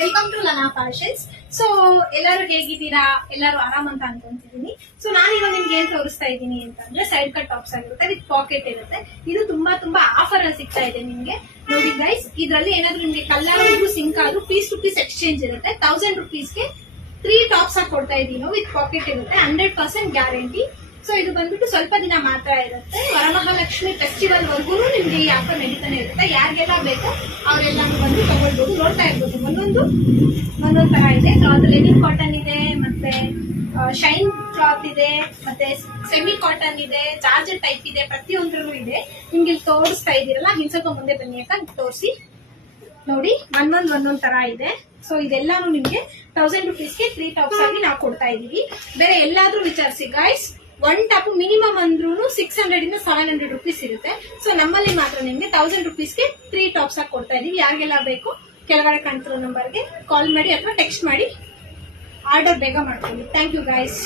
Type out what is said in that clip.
Welcome to Lana fashions. So ಎಲ್ಲರೂ ಹೇಗಿದ್ದೀರಾ? ಎಲ್ಲರೂ ಆರಾಮ್ ಅಂತ ಅನ್ಕೊಂತಿದೀನಿ. ಸೊ ನಾನೀಗ ನಿಮ್ಗೆ ಏನ್ ತೋರಿಸ್ತಾ ಇದ್ದೀನಿ ಅಂತಂದ್ರೆ ಸೈಡ್ ಕಟ್ ಟಾಪ್ಸ್ ಆಗಿರುತ್ತೆ, ವಿತ್ ಪಾಕೆಟ್ ಇರುತ್ತೆ. ಇದು ತುಂಬಾ ಆಫರ್ ಅಲ್ಲಿ ಸಿಗ್ತಾ ಇದೆ ನಿಮ್ಗೆ. ನೋಡಿ ಗೈಸ್, ಇದ್ರಲ್ಲಿ ಏನಾದ್ರು ನಿಮ್ಗೆ ಕಲರ್ ಸಿಂಕ್ ಆದ್ರೂ ಪೀಸ್ ಟು ಪೀಸ್ ಎಕ್ಸ್ಚೇಂಜ್ ಇರುತ್ತೆ. 1000 rupeesಗೆ 3 ಟಾಪ್ಸ್ ಆಗಿ ಕೊಡ್ತಾ ಇದೀನಿ. ವಿತ್ ಪಾಕೆಟ್ ಇರುತ್ತೆ, 100% ಗ್ಯಾರಂಟಿ. ಸೊ ಇದು ಬಂದ್ಬಿಟ್ಟು ಸ್ವಲ್ಪ ದಿನ ಮಾತ್ರ ಇರುತ್ತೆ. ವರಮಹಾಲಕ್ಷ್ಮಿ ಫೆಸ್ಟಿವಲ್ ವರ್ಗು ನಿಮ್ಗೆ ಈ ಆಫರ್ ನಡೀತಾನೆ ಇರುತ್ತೆ. ಯಾರಿಗೆಲ್ಲ ಬೇಕೋ ಅವರೆಲ್ಲ ಬಂದು ತಗೊಳ್ಬಹುದು. ನೋಡ್ತಾ ಇರ್ಬೋದು, ಒಂದೊಂದ್ ತರ ಇದೆ. ಕ್ಲಾತ್ ಲೆನಿನ್ ಕಾಟನ್ ಇದೆ, ಮತ್ತೆ ಶೈನ್ ಕ್ಲಾತ್ ಇದೆ, ಮತ್ತೆ ಸೆಮಿ ಕಾಟನ್ ಇದೆ, ಚಾರ್ಜರ್ ಟೈಪ್ ಇದೆ, ಪ್ರತಿಯೊಂದ್ರೂ ಇದೆ. ನಿಮ್ಗೆ ಇಲ್ಲಿ ತೋರಿಸ್ತಾ ಇದೀರಲ್ಲ, ಹಿಂಸಕ ಮುಂದೆ ಬನ್ನಿ ಅಕ್ಕ ತೋರಿಸಿ. ನೋಡಿ, ಒಂದೊಂದ್ ತರ ಇದೆ. ಸೊ ಇದೆಲ್ಲಾನು ನಿಮ್ಗೆ 1000 rupeesಗೆ 3 ಟಾಪ್ಸ್ ಆಗಿ ನಾವು ಕೊಡ್ತಾ ಇದೀವಿ. ಬೇರೆ ಎಲ್ಲಾದ್ರೂ ವಿಚಾರಿಸಿ ಗೈಸ್, 1 ಟಾಪ್ ಮಿನಿಮಮ್ ಅಂದ್ರೂ 600 ಇಂದ 700 rupees ಇರುತ್ತೆ. ಸೊ ನಮ್ಮಲ್ಲಿ ಮಾತ್ರ ನಿಮ್ಗೆ 1000 rupeesಗೆ 3 ಟಾಪ್ಸ್ ಆಗಿ ಕೊಡ್ತಾ ಇದೀವಿ. ಯಾರಿಗೆಲ್ಲ ಬೇಕು ಕೆಳಗಡೆ ಕಾಣ್ತಿರೋ ನಂಬರ್ಗೆ ಕಾಲ್ ಮಾಡಿ ಅಥವಾ ಟೆಕ್ಸ್ಟ್ ಮಾಡಿ ಆರ್ಡರ್ ಬೇಗ ಮಾಡ್ಕೊಳ್ಳಿ. Thank you guys.